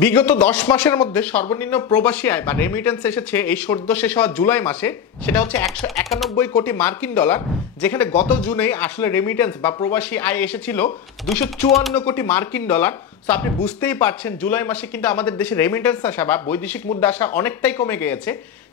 বিগত 10 মাসের মধ্যে সর্বনিম্ন প্রবাসী আয় বা রেমিটেন্স এসেছে এই সদ্য শেষ হওয়া জুলাই মাসে। সেটা হচ্ছে 191 কোটি মার্কিন ডলার, যেখানে গত জুনেই আসলে রেমিটেন্স বা প্রবাসী আয় এসেছিল 254 কোটি মার্কিন ডলার। সো আপনি বুঝতেই পারছেন জুলাই মাসে কিন্তু আমাদের দেশে রেমিটেন্স আসা বা বৈদেশিক মুদ্রা আসা অনেকটাই কমে গিয়েছে।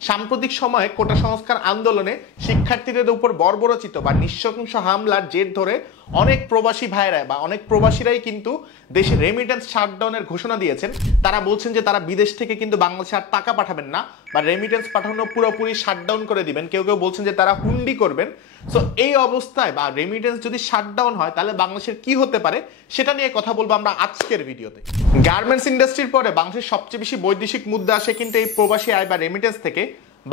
সাম্প্রতিক সময়ে কোটা সংস্কার আন্দোলনে শিক্ষার্থীদের উপর বর্বরচিত বা নৃশংস হামলার জের ধরে অনেক প্রবাসী ভাইরা বা অনেক প্রবাসীরাই কিন্তু দেশে রেমিটেন্স শাটডাউনের ঘোষণা দিয়েছেন। তারা বলছেন যে তারা বিদেশ থেকে কিন্তু বাংলাদেশে আর টাকা পাঠাবেন না বা রেমিটেন্স পাঠানো পুরোপুরি শাটডাউন করে দিবেন। কেউ কেউ বলছেন যে তারা হুন্ডি করবেন। সো এই অবস্থায় বা রেমিটেন্স যদি শাটডাউন হয় তাহলে বাংলাদেশের কি হতে পারে সেটা নিয়ে কথা বলবো আমরা আজকের ভিডিওতে। গার্মেন্টস ইন্ডাস্ট্রির পরে বাংলাদেশের সবচেয়ে বেশি বৈদেশিক মুদ্রা আসে কিন্তু এই প্রবাসী আয় বা রেমিটেন্স থেকে।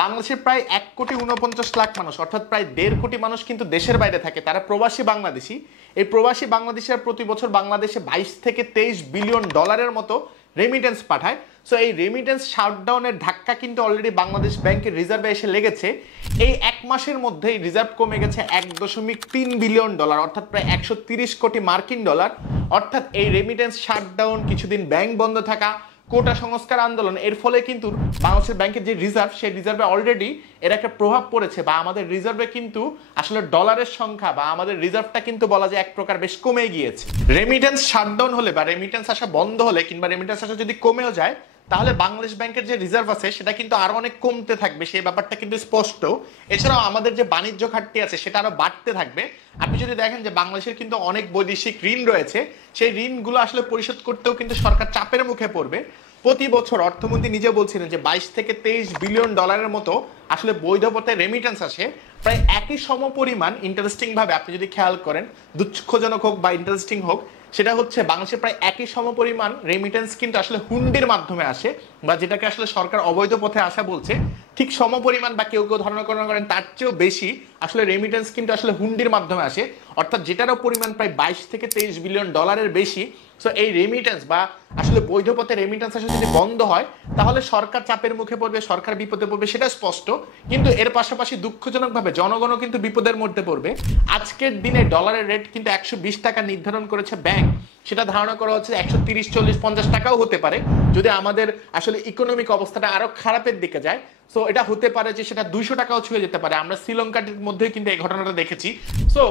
বাংলাদেশের প্রায় 1,49,00,000 মানুষ, অর্থাৎ প্রায় 1.5 কোটি মানুষ কিন্তু দেশের বাইরে থাকে, তারা প্রবাসী বাংলাদেশি। এই প্রবাসী বাংলাদেশের প্রতি বছর বাংলাদেশে 22 থেকে 23 বিলিয়ন ডলারের মতো রেমিটেন্স পাঠায়। সো এই রেমিটেন্স শাটডাউনের ধাক্কা কিন্তু অলরেডি বাংলাদেশ ব্যাংকের রিজার্ভে এসে লেগেছে। এই এক মাসের মধ্যেই রিজার্ভ কমে গেছে 1.3 বিলিয়ন ডলার, অর্থাৎ প্রায় 130 কোটি মার্কিন ডলার। অর্থাৎ এই রেমিটেন্স শাটডাউন, কিছুদিন ব্যাংক বন্ধ থাকা, কোটা সংস্কার আন্দোলন, এর ফলে কিন্তু বাংলাদেশের ব্যাংকের যে রিজার্ভ, সেই রিজার্ভে অলরেডি এর একটা প্রভাব পড়েছে বা আমাদের রিজার্ভে কিন্তু আসলে ডলারের সংখ্যা বা আমাদের রিজার্ভটা কিন্তু বলা যায় এক প্রকার বেশ কমে গিয়েছে। রেমিটেন্স শাটডাউন হলে বা রেমিটেন্স আসা বন্ধ হলে কিংবা রেমিটেন্স আসা যদি কমেও যায় তাহলে বাংলাদেশ ব্যাংকের যে রিজার্ভ আছে সেটা কিন্তু আরো অনেক কমতে থাকবে, সেই ব্যাপারটা কিন্তু স্পষ্ট। এছাড়াও আমাদের যে বাণিজ্য ঘাটতি আছে সেটা আরো বাড়তে থাকবে। আপনি যদি দেখেন যে বাংলাদেশের কিন্তু অনেক বৈদেশিক ঋণ রয়েছে, সেই ঋণগুলো আসলে পরিশোধ করতেও কিন্তু সরকার চাপের মুখে পড়বে। প্রতি বছর অর্থমন্ত্রী নিজে বলছিলেন যে 22 থেকে 23 বিলিয়ন ডলারের মতো আসলে বৈধ পথে রেমিটেন্স আসে। প্রায় একই সমপরিমাণ, ইন্টারেস্টিং ভাবে আপনি যদি খেয়াল করেন, দুঃখজনক হোক বা ইন্টারেস্টিং হোক, সেটা হচ্ছে বাংলাদেশে প্রায় একই সমপরিমাণ রেমিটেন্স কিন্তু আসলে হুন্ডির মাধ্যমে আসে বা যেটাকে আসলে সরকার অবৈধ পথে আসা বলছে। ঠিক সমপরিমাণ বা কেউ কেউ ধারণা করেন তার চেয়েও বেশি আসলে রেমিটেন্স কিন্তু আসলে হুন্ডির মাধ্যমে আসে, অর্থাৎ যেটারও পরিমাণ প্রায় 22 থেকে 23 বিলিয়ন ডলারের বেশি। সো এই রেমিটেন্স বা আসলে বৈধ পথে রেমিটেন্স আসলে যদি বন্ধ হয় তাহলে সরকার চাপের মুখে পড়বে, সরকার বিপদে পড়বে, সেটা স্পষ্ট। কিন্তু এর পাশাপাশি দুঃখজনকভাবে জনগণও কিন্তু বিপদের মধ্যে পড়বে। আজকের দিনে ডলারের রেট কিন্তু 120 টাকা নির্ধারণ করেছে ব্যাংক, সেটা ধারণা করা হচ্ছে 130, 40, 50 টাকাও হতে পারে যদি আমাদের আসলে ইকোনমিক অবস্থাটা আরো খারাপের দিকে যায়। সো এটা হতে পারে যে সেটা 200 টাকাও ছুঁয়ে যেতে পারে। আমরা শ্রীলঙ্কার মধ্যে কিন্তু এই ঘটনাটা দেখেছি। সো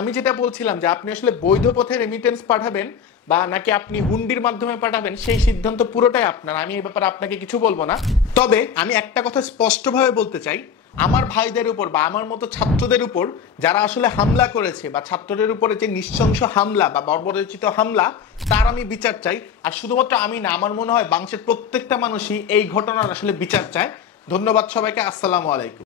আমি যেটা বলছিলাম যে আপনি আসলে বৈধ পথে রেমিটেন্স পাঠাবেন বা নাকি আপনি হুন্ডির মাধ্যমে পাঠাবেন, সেই সিদ্ধান্ত পুরোটাই আপনার। আমি এই ব্যাপারে আপনাকে কিছু বলবো না। তবে আমি একটা কথা স্পষ্টভাবে বলতে চাই, আমার ভাইদের উপর বা আমার মতো ছাত্রদের উপর যারা আসলে হামলা করেছে বা ছাত্রদের উপরে যে নৃশংস হামলা বা বর্বরচিত হামলা, তার আমি বিচার চাই। আর শুধুমাত্র আমি না, আমার মনে হয় বাংলাদেশের প্রত্যেকটা মানুষই এই ঘটনার আসলে বিচার চায়। ধন্যবাদ সবাইকে। আসসালামু আলাইকুম।